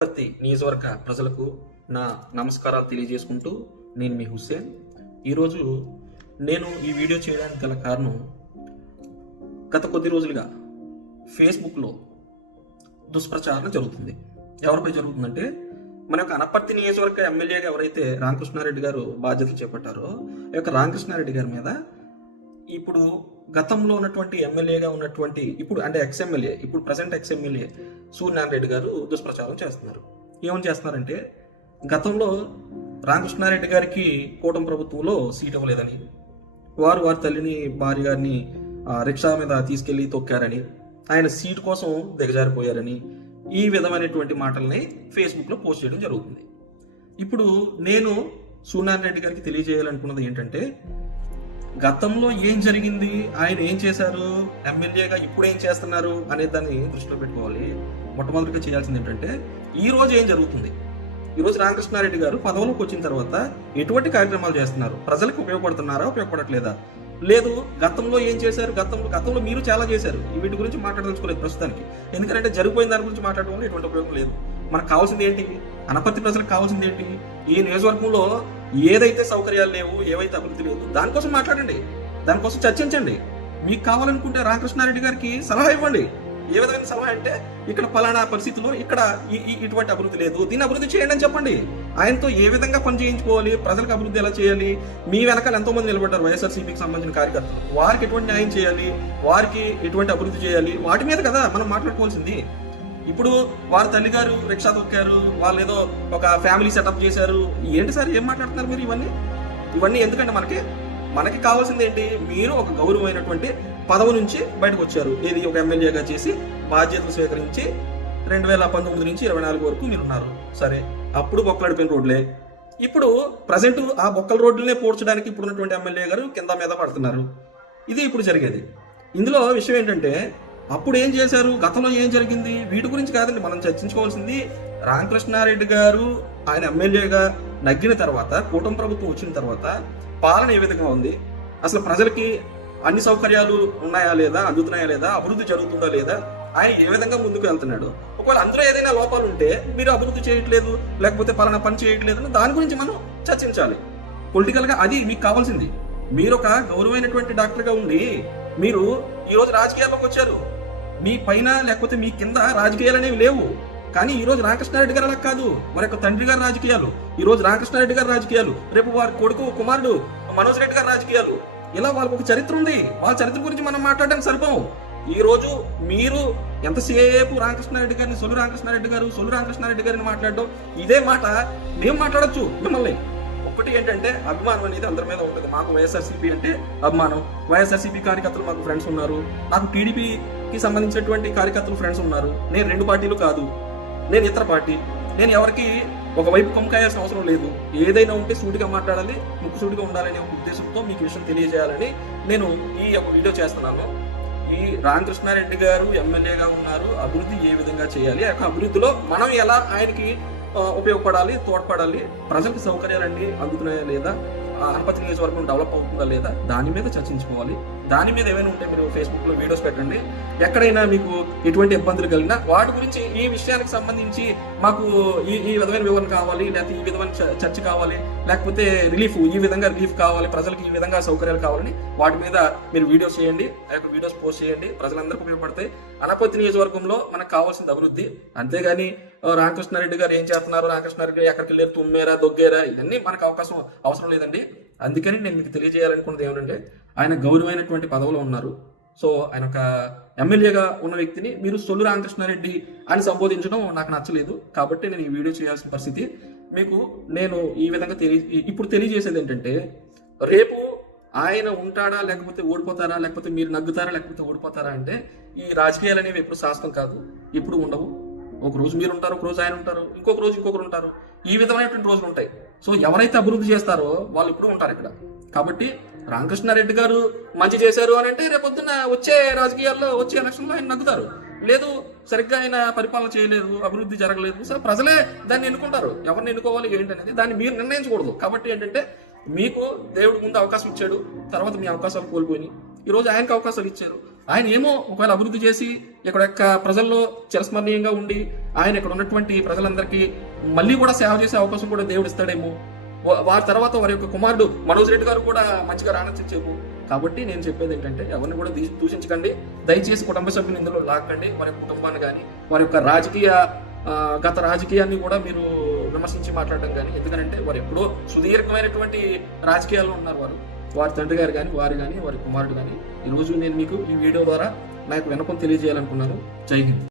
ప్రతి నియోజకవర్గ ప్రజలకు నా నమస్కారాలు తెలియజేసుకుంటూ నేను మీ హుస్సేన్. ఈరోజు నేను ఈ వీడియో చేయడానికి గల కారణం గత కొద్ది రోజులుగా ఫేస్బుక్లో దుష్ప్రచారం జరుగుతుంది. ఎవరిపై జరుగుతుందంటే మన యొక్క అనపర్తి నియోజకవర్గ ఎమ్మెల్యేగా ఎవరైతే రామకృష్ణారెడ్డి గారు బాధ్యతలు చేపట్టారో ఈ యొక్క రామకృష్ణారెడ్డి గారి మీద ఇప్పుడు గతంలో ఉన్నటువంటి ఎమ్మెల్యేగా ఉన్నటువంటి ఇప్పుడు అంటే ఎక్స్ఎమ్మెల్యే ఇప్పుడు ప్రజెంట్ ఎక్స్ఎమ్మెల్యే సూర్యనారాయణ రెడ్డి గారు దుష్ప్రచారం చేస్తున్నారు. ఏమని చేస్తున్నారంటే గతంలో రామకృష్ణారెడ్డి గారికి కూటమి ప్రభుత్వంలో సీట్ ఇవ్వలేదని వారు వారి తల్లిని భార్య గారిని రిక్షా మీద తీసుకెళ్ళి తొక్కారని ఆయన సీట్ కోసం దిగజారిపోయారని ఈ విధమైనటువంటి మాటల్ని ఫేస్బుక్లో పోస్ట్ చేయడం జరుగుతుంది. ఇప్పుడు నేను సూర్యనారాయణ రెడ్డి గారికి తెలియజేయాలనుకున్నది ఏంటంటే గతంలో ఏం జరిగింది? ఆయన ఏం చేశారు? ఎమ్మెల్యేగా ఇప్పుడు ఏం చేస్తున్నారు? అనే దాన్ని దృష్టిలో పెట్టుకోవాలి. మొట్టమొదటిగా చేయాల్సింది ఏంటంటే ఈ రోజు ఏం జరుగుతుంది? ఈరోజు రామకృష్ణారెడ్డి గారు పదవులకు వచ్చిన తర్వాత ఎటువంటి కార్యక్రమాలు చేస్తున్నారు? ప్రజలకు ఉపయోగపడుతున్నారా? ఉపయోగపడట్లేదా? లేదు గతంలో ఏం చేశారు? గతంలో గతంలో మీరు చాలా చేశారు. వీటి గురించి మాట్లాడదలుచుకోలేదు ప్రస్తుతానికి. ఎందుకంటే జరిగిపోయిన దాని గురించి మాట్లాడడం వల్ల ఎటువంటి ఉపయోగం లేదు. మనకు కావాల్సింది ఏంటి? అనపత్తి ప్రజలకు కావాల్సింది ఏంటి? ఈ నియోజకవర్గంలో ఏదైతే సౌకర్యాలు లేవు ఏవైతే అభివృద్ధి లేదు దానికోసం మాట్లాడండి. దానికోసం చర్చించండి. మీకు కావాలనుకుంటే రామకృష్ణారెడ్డి గారికి సలహా ఇవ్వండి. ఏ విధమైన సలహా అంటే ఇక్కడ పలానా పరిస్థితుల్లో ఇక్కడ ఈ- ఇటువంటి అభివృద్ధి లేదు. దీన్ని అభివృద్ధి చేయండి అని చెప్పండి. ఆయనతో ఏ విధంగా పని చేయించుకోవాలి ప్రజలకు అభివృద్ధి ఎలా చేయాలి మీ వెనకాల ఎంతో మంది నిలబడ్డారు వైఎస్ఆర్సీపీకి సంబంధించిన కార్యకర్తలు. వారికి ఎటువంటి న్యాయం చేయాలి వారికి ఎటువంటి అభివృద్ధి చేయాలి వాటి మీద కదా మనం మాట్లాడుకోవాల్సింది. ఇప్పుడు వారి తల్లిగారు రిక్షా తొక్కారు వాళ్ళు ఏదో ఒక ఫ్యామిలీ సెటప్ చేశారు. ఏంటి సార్ ఏం మాట్లాడుతున్నారు మీరు ఇవన్నీ? ఇవన్నీ ఎందుకంటే మనకి? మనకి కావాల్సింది ఏంటి? మీరు ఒక గౌరవమైనటువంటి పదవి నుంచి బయటకు వచ్చారు. ఏది ఒక ఎమ్మెల్యేగా చేసి బాధ్యతలు స్వీకరించి రెండు వేల పంతొమ్మిది నుంచి ఇరవై నాలుగు వరకు మీరు ఉన్నారు. సరే అప్పుడు బొక్కలడిపోయిన రోడ్లే. ఇప్పుడు ప్రజెంట్ ఆ బొక్కల రోడ్లనే పోడ్చడానికి ఇప్పుడు ఉన్నటువంటి ఎమ్మెల్యే గారు కింద మీద పడుతున్నారు. ఇది ఇప్పుడు జరిగేది. ఇందులో విషయం ఏంటంటే అప్పుడు ఏం చేశారు? గతంలో ఏం జరిగింది? వీటి గురించి కాదండి మనం చర్చించుకోవాల్సింది. రామకృష్ణారెడ్డి గారు ఆయన ఎమ్మెల్యేగా నగ్గిన తర్వాత కూటమి ప్రభుత్వం వచ్చిన తర్వాత పాలన ఏ విధంగా ఉంది? అసలు ప్రజలకి అన్ని సౌకర్యాలు ఉన్నాయా లేదా? అందుతున్నాయా లేదా? అభివృద్ధి జరుగుతుందా లేదా? ఆయన ఏ విధంగా ముందుకు వెళ్తున్నాడు? ఒకవేళ అందులో ఏదైనా లోపాలు ఉంటే మీరు అభివృద్ధి చేయట్లేదు లేకపోతే పలానా పని చేయట్లేదు అని దాని గురించి మనం చర్చించాలి. పొలిటికల్గా అది మీకు కావాల్సింది. మీరు ఒక గౌరవమైనటువంటి డాక్టర్గా ఉండి మీరు ఈ రోజు రాజకీయాల్లోకి వచ్చారు. మీ పైన లేకపోతే మీ కింద రాజకీయాలు అనేవి లేవు. కానీ ఈ రోజు రామకృష్ణారెడ్డి గారు అలా కాదు. మరి యొక్క తండ్రి గారి రాజకీయాలు. ఈ రోజు రామకృష్ణారెడ్డి గారి రాజకీయాలు. రేపు వారి కొడుకు కుమారుడు మనోజ్ రెడ్డి గారి రాజకీయాలు. ఇలా వాళ్ళకు ఒక చరిత్ర ఉంది. వాళ్ళ చరిత్ర గురించి మనం మాట్లాడడానికి సరిపోం. ఈ రోజు మీరు ఎంతసేపు రామకృష్ణారెడ్డి గారిని సొలు రామకృష్ణారెడ్డి గారు సొలు రామకృష్ణారెడ్డి గారిని మాట్లాడడం ఇదే మాట మేము మాట్లాడొచ్చు మిమ్మల్ని. ఒకటి ఏంటంటే అభిమానం అనేది అందరి మీద ఉంటుంది. మాకు వైఎస్ఆర్సీపీ అంటే అభిమానం. వైఎస్ఆర్సీపీ కార్యకర్తలు మాకు ఫ్రెండ్స్ ఉన్నారు. నాకు టీడీపీ కి సంబంధించినటువంటి కార్యకర్తలు ఫ్రెండ్స్ ఉన్నారు. నేను రెండు పార్టీలు కాదు. నేను ఇతర పార్టీ. నేను ఎవరికి ఒకవైపు కొమ్ముకాయాల్సిన అవసరం లేదు. ఏదైనా ఉంటే సూటిగా మాట్లాడాలి ముక్కు సూటిగా ఉండాలనే ఒక ఉద్దేశంతో మీకు విషయం తెలియజేయాలని నేను ఈ యొక్క వీడియో చేస్తున్నాను. ఈ రామకృష్ణారెడ్డి గారు ఎమ్మెల్యేగా ఉన్నారు. అభివృద్ధి ఏ విధంగా చేయాలి? ఆ యొక్క అభివృద్ధిలో మనం ఎలా ఆయనకి ఉపయోగపడాలి తోడ్పడాలి? ప్రజలకు సౌకర్యాలన్నీ అందుతున్నాయా లేదా? ఆ అనపతి నియోజకవర్గం డెవలప్ అవుతుందా లేదా? దాని మీద చర్చించుకోవాలి. దాని మీద ఏమైనా ఉంటే మీరు ఫేస్బుక్లో వీడియోస్ పెట్టండి. ఎక్కడైనా మీకు ఎటువంటి ఇబ్బందులు కలిగినా వాటి గురించి ఈ విషయానికి సంబంధించి మాకు ఈ ఈ విధమైన వివరణ కావాలి లేకపోతే ఈ విధమైన చర్చ కావాలి లేకపోతే రిలీఫ్ ఈ విధంగా రిలీఫ్ కావాలి ప్రజలకు ఈ విధంగా సౌకర్యాలు కావాలని వాటి మీద మీరు వీడియోస్ చేయండి. ఆ యొక్క వీడియోస్ పోస్ట్ చేయండి. ప్రజలందరికీ ఉపయోగపడతాయి. అనపతి నియోజకవర్గంలో మనకు కావాల్సింది అభివృద్ధి. అంతేగాని రామకృష్ణారెడ్డి గారు ఏం చేస్తున్నారు? రామకృష్ణారెడ్డి గారు ఎక్కడికి వెళ్ళారు తుమ్మేరా? దొగ్గేరా ఇవన్నీ మనకు అవకాశం అవసరం లేదండి. అందుకని నేను మీకు తెలియజేయాలనుకున్నది ఏమిటంటే ఆయన గౌరవమైనటువంటి పదవిలో ఉన్నారు. సో ఆయన ఒక ఎమ్మెల్యేగా ఉన్న వ్యక్తిని మీరు సొల్లు రామకృష్ణారెడ్డి అని సంబోధించడం నాకు నచ్చలేదు. కాబట్టి నేను ఈ వీడియో చేయాల్సిన పరిస్థితి. మీకు నేను ఈ విధంగా తెలియ ఇప్పుడు తెలియజేసేది ఏంటంటే రేపు ఆయన ఉంటాడా లేకపోతే ఓడిపోతారా లేకపోతే మీరు నగ్గుతారా లేకపోతే ఓడిపోతారా అంటే ఈ రాజకీయాలు అనేవి ఎప్పుడు శాశ్వతం కాదు. ఇప్పుడు ఉండవు. ఒక రోజు మీరు ఉంటారు ఒక రోజు ఆయన ఉంటారు ఇంకొక రోజు ఇంకొకరు ఉంటారు. ఈ విధమైనటువంటి రోజులు ఉంటాయి. సో ఎవరైతే అభివృద్ధి చేస్తారో వాళ్ళు ఇప్పుడు ఉంటారు ఇక్కడ. కాబట్టి రామకృష్ణారెడ్డి గారు మంచి చేశారు అని అంటే రేపొద్దున వచ్చే రాజకీయాల్లో వచ్చే ఎలక్షన్లో ఆయన నగ్గుతారు. లేదు సరిగ్గా ఆయన పరిపాలన చేయలేదు అభివృద్ధి జరగలేదు. సో ప్రజలే దాన్ని ఎన్నుకుంటారు. ఎవరిని ఎన్నుకోవాలి ఏంటనేది దాన్ని మీరు నిర్ణయించకూడదు. కాబట్టి ఏంటంటే మీకు దేవుడు ముందు అవకాశం ఇచ్చాడు తర్వాత మీ అవకాశాలు కోల్పోయినాయి. ఈరోజు ఆయనకు అవకాశాలు ఇచ్చారు. ఆయన ఏమో ఒకవేళ అభివృద్ధి చేసి ఇక్కడ యొక్క ప్రజల్లో చిరస్మరణీయంగా ఉండి ఆయన ఇక్కడ ఉన్నటువంటి ప్రజలందరికీ మళ్ళీ కూడా సేవ చేసే అవకాశం కూడా దేవుడు ఇస్తాడేమో. వారి తర్వాత వారి యొక్క కుమారుడు మనోజ్ రెడ్డి గారు కూడా మంచిగా రాణించేమో కాబట్టి నేను చెప్పేది ఏంటంటే ఎవరిని కూడా దూషించకండి. దయచేసి కుటుంబ సభ్యులు ఇందులో లాక్కండి. వారి కుటుంబాన్ని కానీ వారి యొక్క రాజకీయ గత రాజకీయాన్ని కూడా మీరు విమర్శించి మాట్లాడడం కానీ ఎందుకంటే వారు ఎప్పుడో సుదీర్ఘమైనటువంటి రాజకీయాల్లో ఉన్నారు వారు. వారి తండ్రి గారు కానీ వారు కానీ వారి కుమారుడు కానీ ఈరోజు నేను మీకు ఈ వీడియో ద్వారా నాకు వినపం తెలియజేయాలనుకున్నాను. జై హింద్.